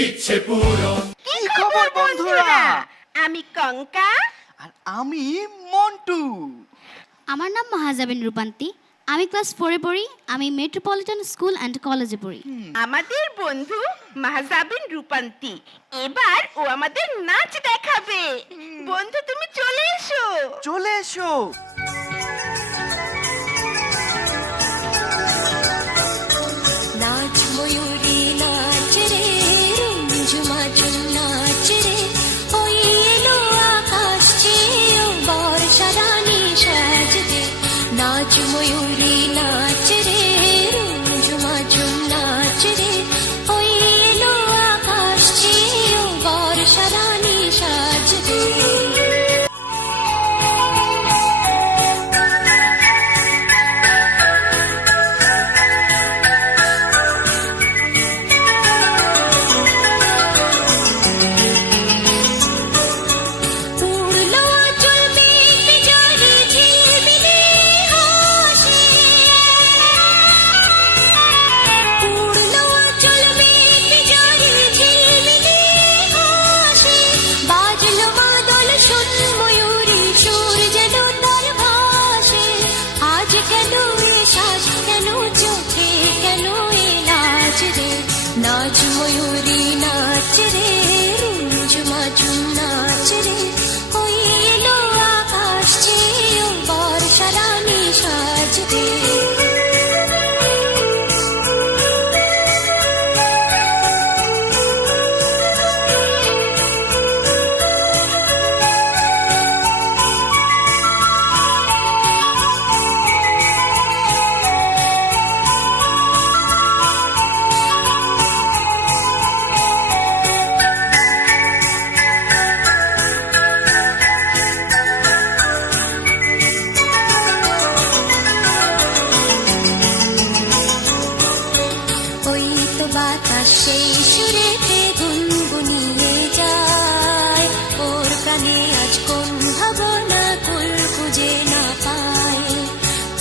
ইচ্ছে পূরণ। কি খবর বন্ধুরা? আমি কঙ্কা আর আমি মন্টু। আমার নাম মাহাজাবিন রূপান্তি। আমি ক্লাস 4-এ পড়ি। আমি মেট্রোপলিটন স্কুল অ্যান্ড কলেজে পড়ি। আমাদের বন্ধু মাহজাবিন রূপান্তি। এবার ও আমাদের নাচ দেখাবে। বন্ধু তুমি চলে এসো। চলে এসো। নাচ ময়ূরী নাচ রে, ঝুমাঝুম নাচ রে, ওই এলো আকাশ চেয়েও বর্ষা রানী সাজবে। নাচ ময়ূরী নাচ রে, ঝুমাঝুম নাচ রে, ওই এলো আকাশ চেয়েও বর্ষা রানী সাজবে। নাচ ময়ূরী নাচ রে, ঝুমাঝুম নাচ রে, ওই এলো আকাশ চেয়েও বর্ষা রানী সাজবে। সেই সুরেতে গুনগুনিয়ে যায়, ওর প্রাণে আজ কোন ভাবনা কুল খুঁজে না পায়।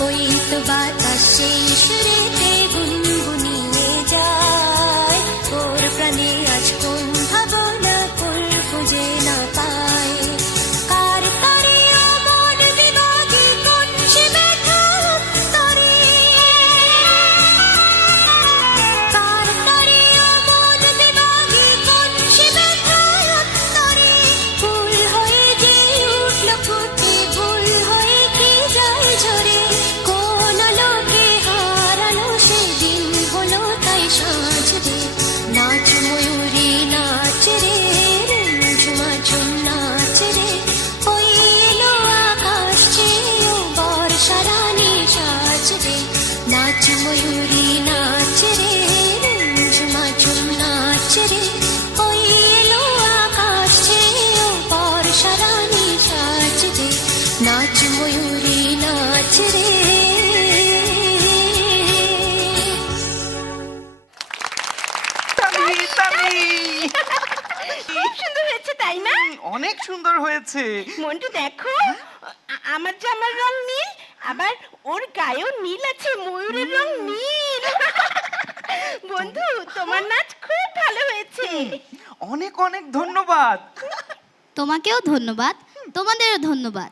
ওই তো বাতাস সেই সুরেতে গুনগুনিয়ে যায়, ওর প্রাণে আজ কোন ভাবনা কুল খুঁজে না পায়। কার তারে অমন বিভাগে কোন সে ব্যথা তরে, কার তারে অমন বিভাগে কোন সে ব্যথা তরে। ফুল হয়ে যে উঠল ফুটে, ভুল হয়ে কি যায় ঝরে, কোন আলোকে হারালো সেদিন হলো তাই সাজবে। নাচ ময়ূরী নাচ রে, ঝুমাঝুম নাচ রে, ওই এলো আকাশ চেয়েও বর্ষা রানী সাজবে। নাচ ময়ূরী নাচ রে, ঝুমাঝুম নাচ রে, ওই এলো আকাশ চেয়েও বর্ষা রানী সাজবে। নাচ ময়ূরী নাচ রে। তালি তালি। খুব সুন্দর হয়েছে তাই না? অনেক সুন্দর হয়েছে। মন্টু দেখো, আমার জামার রং নীল, আবার ওর গায়েও নীল আছে, ময়ূরের রং নীল। বন্ধু তোমার নাচ খুব ভালো হয়েছে। অনেক অনেক ধন্যবাদ। তোমাকেও ধন্যবাদ, তোমাদেরও ধন্যবাদ।